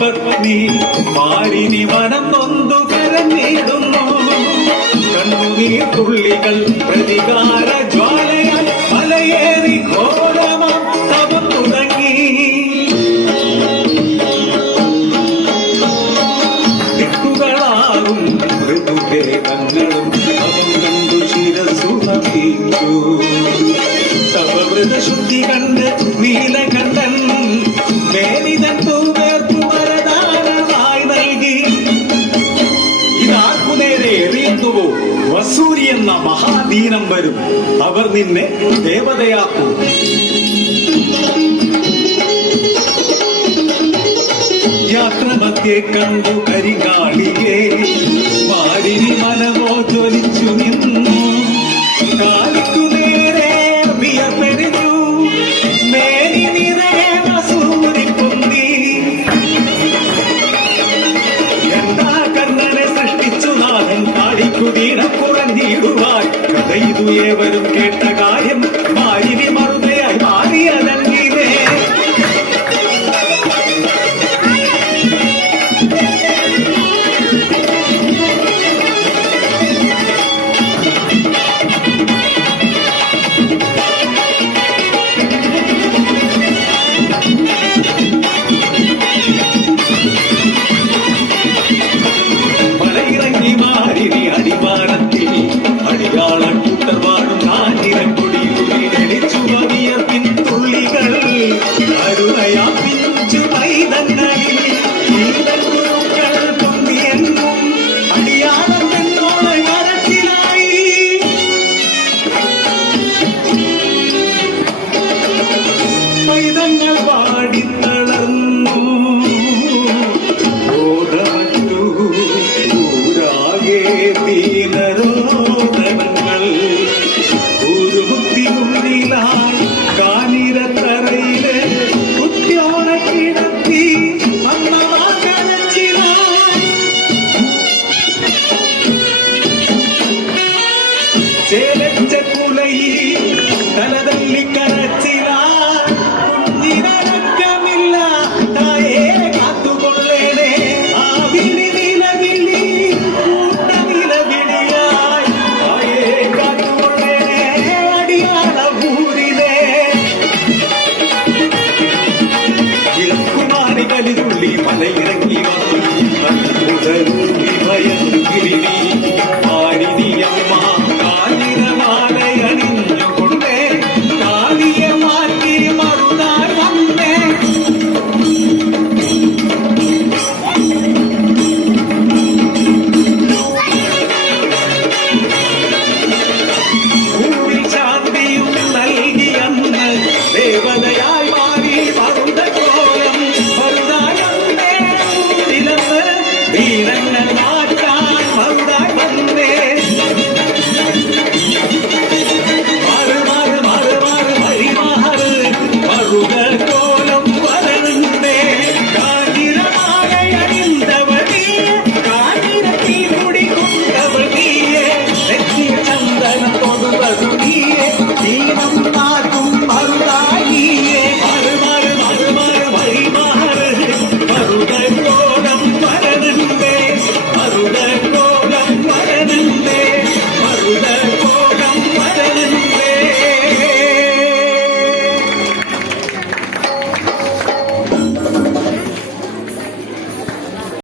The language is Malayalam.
പത്നി മാരിനി മനം നൊന്തു കരഞ്ഞിടുന്നു. കണ്ണുനീർ തുള്ളികൾ പ്രതികാര ജ്വാലയാൽ മലയേറി ഘോരമാം തപം തുടങ്ങി. ദിക്കുകളാകും ഋതുദേവങ്ങളും അവം കണ്ടു ശിരസു നമിച്ചു. തപവൃത ശുദ്ധി കണ്ട് നീലകണ്ഠൻ വേദിതൻ തൂവേർത്തു വരദാനമായി നൽകി. ഇതാർക്കു നേരെ എറിയുന്നുവോ വസൂരി എന്ന മഹാദീനം വരും. അവർ നിന്നെ ദേവതയാക്കും. യാത്ര മധ്യേ കണ്ടു കരിങ്കാളിയെ മാരിനി മനമോ ജ്വലിച്ചു നിന്നു. കാലിക്കു നേരെ വിയർപ്പെരിഞ്ഞു. മേനി നിറയെ വസൂരി പൊന്തി. എന്താ കണ്ണനെ സൃഷ്ടിച്ചു നാഥൻ കാളിക്കു വീണം കുറഞ്ഞിടുവാൻ. കഥ ഇതു ഏവരും കേട്ട കാര്യം മാരിനി മറുതയായി മാറിയതല്ലേ. മലയിറങ്ങി വന്നു ഭയന്നു കിരിണി.